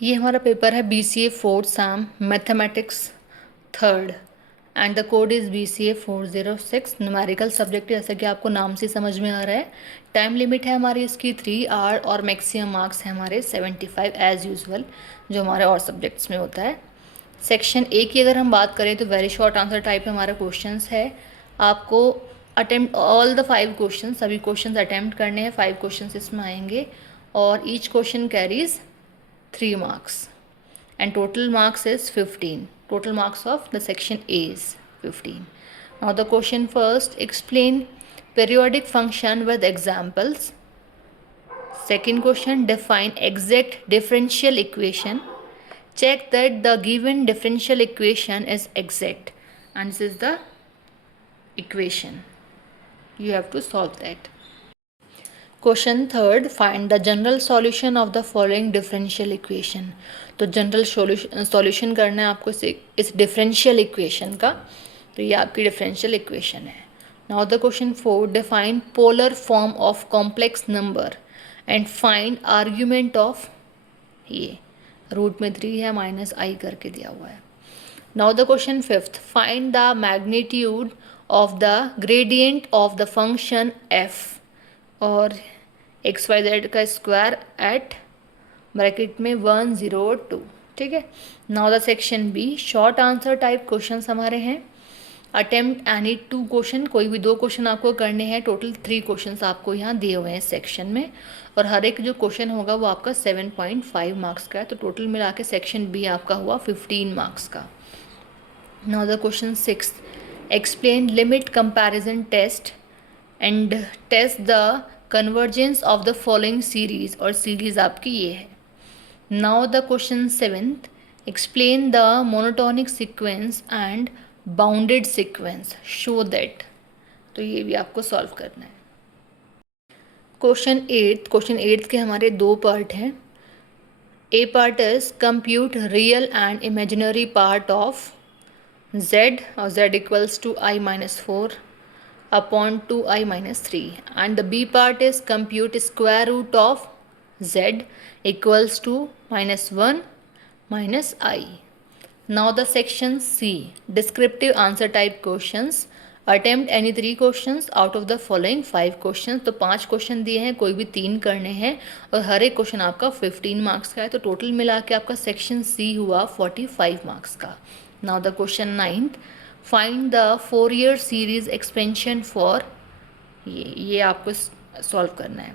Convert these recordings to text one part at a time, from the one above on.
ये हमारा पेपर है BCA 4th SAM mathematics 3rd and the code is BCA 406 numerical subject, जैसा कि आपको नाम से समझ में आ रहा है। टाइम लिमिट है हमारी इसकी 3 आवर और मैक्सिमम मार्क्स है हमारे 75 एज़ यूजुअल, जो हमारे और सब्जेक्ट्स में होता है। सेक्शन ए की अगर हम बात करें तो वेरी शॉर्ट आंसर टाइप हमारा क्वेश्चंस है। आपको अटेम्प्ट ऑल द 5 क्वेश्चन, सभी क्वेश्चन अटेम्प्ट करने हैं। 5 क्वेश्चन इसमें आएंगे और each question carries 3 marks and total marks is 15. Total marks of the section A is 15. Now the question first, explain periodic function with examples. Second question, define exact differential equation. Check that the given differential equation is exact, and this is the equation. You have to solve that. Question third, find the general solution of the following differential equation. तो general solution करना है आपको इस differential equation का। तो ये आपकी differential equation है। Now the question four, define polar form of complex number and find argument of, ये रूट में 3 है माइनस आई करके दिया हुआ है। Now the question fifth, find the magnitude of the gradient of the function F और XYZ का square at bracket में 102। ठीक है। Now the section B, short answer type questions हमारे हैं। अटेम्प्ट एनी 2 क्वेश्चन, कोई भी 2 क्वेश्चन आपको करने हैं। टोटल 3 क्वेश्चंस आपको यहाँ दिए हुए हैं सेक्शन में, और हर एक जो क्वेश्चन होगा वो आपका 7.5 मार्क्स का है। तो टोटल मिला के सेक्शन बी आपका हुआ 15 मार्क्स का। Now the question 6, explain limit comparison test and test the convergence of the following series, और सीरीज आपकी ये है। Now the question 7th, explain the monotonic sequence and bounded sequence, show that. तो ये भी आपको सॉल्व करना है। क्वेश्चन 8 के हमारे 2 पार्ट हैं। A part is compute real and imaginary part of z, और z equals to i-4 upon 2i-3, and the b part is compute square root of z equals to -1 minus I. Now the section C, descriptive answer type questions. Attempt any 3 questions out of the following 5 questions. तो 5 question दिए हैं, कोई भी 3 करने हैं, और हर एक question आपका 15 मार्क्स का है। तो टोटल मिला के आपका सेक्शन C हुआ 45 मार्क्स का। Now the question 9th, find the Fourier series expansion for, ये आपको सॉल्व करना है।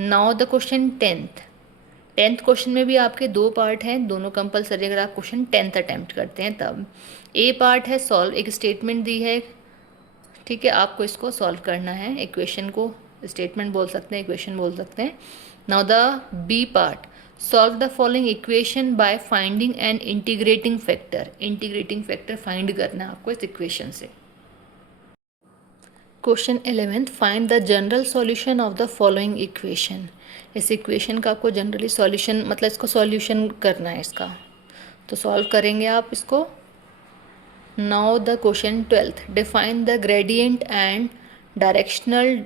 Now the question 10th question में भी आपके 2 पार्ट हैं, दोनों कंपलसरी अगर आप क्वेश्चन 10th अटैम्प्ट करते हैं तब। ए पार्ट है सॉल्व, एक स्टेटमेंट दी है, ठीक है, आपको इसको सॉल्व करना है। इक्वेशन को स्टेटमेंट बोल सकते हैं, इक्वेशन बोल सकते हैं। Now the B part, solve the following equation by finding an integrating factor. Integrating factor find करना है आपको इस इक्वेशन से। Question 11th, find the general solution of the following equation. इस इक्वेशन का आपको जनरली सॉल्यूशन, मतलब इसको सॉल्यूशन करना है इसका, तो सॉल्व करेंगे आप इसको। Now the question 12th, define the gradient and directional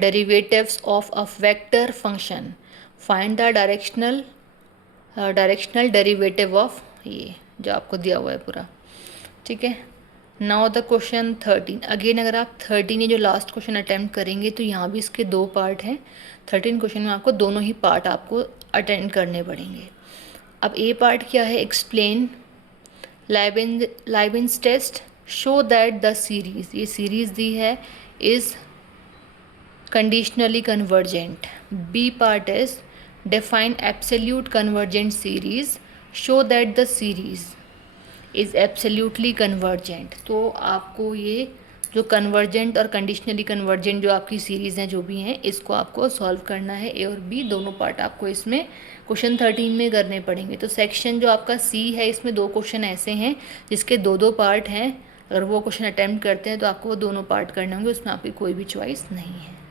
derivatives of a vector function. Find the directional derivative of, ये जो आपको दिया हुआ है पूरा, ठीक है। नाउ द क्वेश्चन 13, अगेन अगर आप 13 ये जो लास्ट क्वेश्चन अटेम्प्ट करेंगे तो यहाँ भी इसके 2 पार्ट हैं। 13 क्वेश्चन में आपको दोनों ही पार्ट आपको अटेंड करने पड़ेंगे। अब ए पार्ट क्या है, explain Leibniz test, show that the series, ये सीरीज दी है, is conditionally convergent. B part is define absolute convergent series, show that the series is absolutely convergent। तो आपको ये जो कन्वर्जेंट और कंडीशनली कन्वर्जेंट जो आपकी सीरीज़ हैं जो भी हैं, इसको आपको सॉल्व करना है। ए और बी दोनों पार्ट आपको इसमें क्वेश्चन 13 में करने पड़ेंगे। तो सेक्शन जो आपका सी है, इसमें 2 क्वेश्चन ऐसे हैं जिसके 2 पार्ट हैं। अगर वो क्वेश्चन अटैम्प्ट करते हैं तो आपको वो दोनों पार्ट करने होंगे, उसमें आपकी कोई भी चॉइस नहीं है।